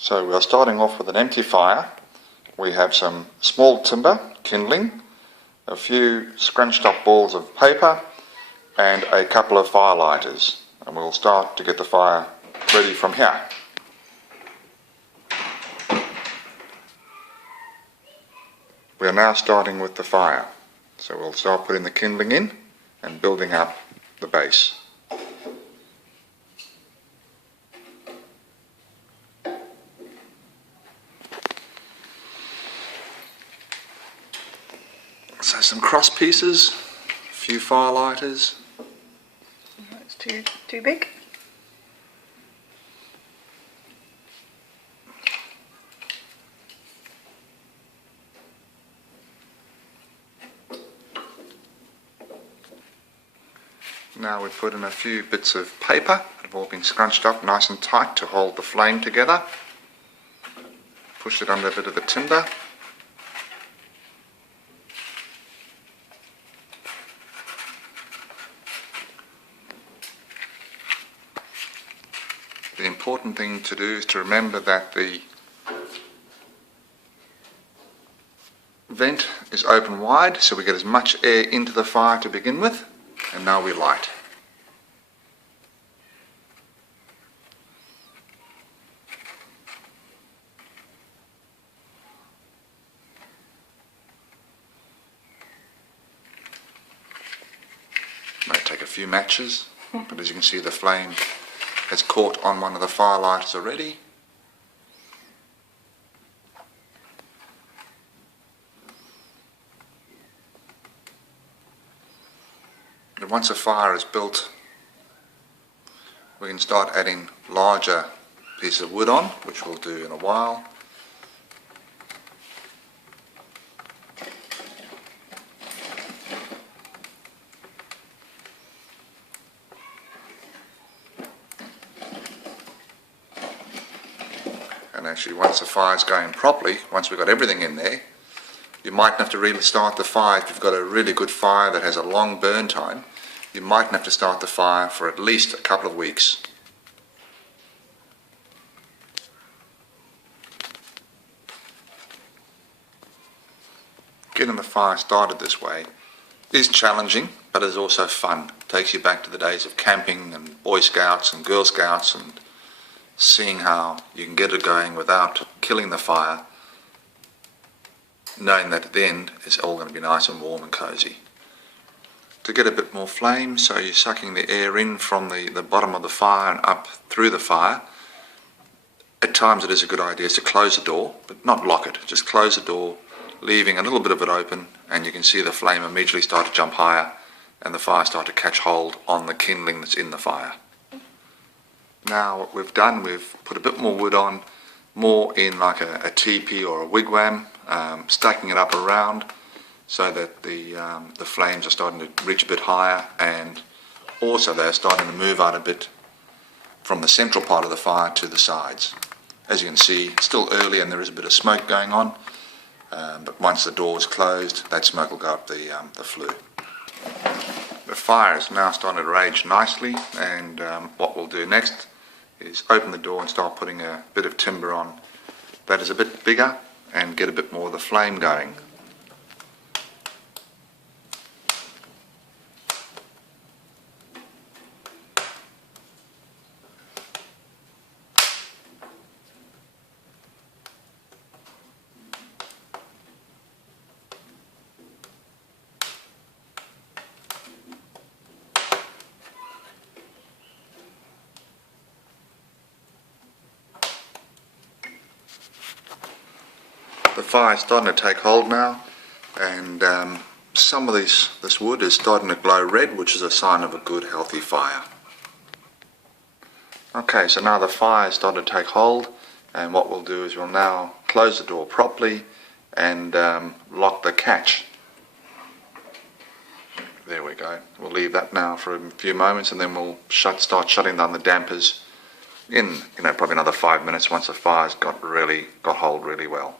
So we are starting off with an empty fire. We have some small timber, kindling, a few scrunched up balls of paper and a couple of fire lighters, and we'll start to get the fire ready from here. We are now starting with the fire, so we'll start putting the kindling in and building up the base. So some cross pieces, a few fire lighters. That's too big. Now we put in a few bits of paper that have all been scrunched up nice and tight to hold the flame together. Push it under a bit of the timber. The important thing to do is to remember that the vent is open wide, so we get as much air into the fire to begin with, and now we light. Might take a few matches, but as you can see the flame has caught on one of the fire lighters already. And once a fire is built, we can start adding larger pieces of wood on, which we'll do in a while. And actually, once the fire's going properly, once we've got everything in there, you mightn't have to really start the fire. If you've got a really good fire that has a long burn time, you mightn't have to start the fire for at least a couple of weeks. Getting the fire started this way is challenging, but is also fun. It takes you back to the days of camping and Boy Scouts and Girl Scouts and seeing how you can get it going without killing the fire, knowing that at the end it's all going to be nice and warm and cozy. To get a bit more flame, so you're sucking the air in from the bottom of the fire and up through the fire. At times it is a good idea to close the door, but not lock it. Just close the door, leaving a little bit of it open, and you can see the flame immediately start to jump higher and the fire start to catch hold on the kindling that's in the fire. Now what we've done, we've put a bit more wood on, more in like a teepee or a wigwam, stacking it up around so that the flames are starting to reach a bit higher, and also they're starting to move out a bit from the central part of the fire to the sides. As you can see, it's still early and there is a bit of smoke going on, but once the door is closed, that smoke will go up the flue. The fire is now starting to rage nicely, and what we'll do next is open the door and start putting a bit of timber on that is a bit bigger and get a bit more of the flame going. The fire is starting to take hold now, and some of this wood is starting to glow red, which is a sign of a good healthy fire. Okay, so now the fire is starting to take hold, and what we'll do is we'll now close the door properly and lock the catch. There we go. We'll leave that now for a few moments, and then we'll start shutting down the dampers in probably another 5 minutes once the fire's got hold really well.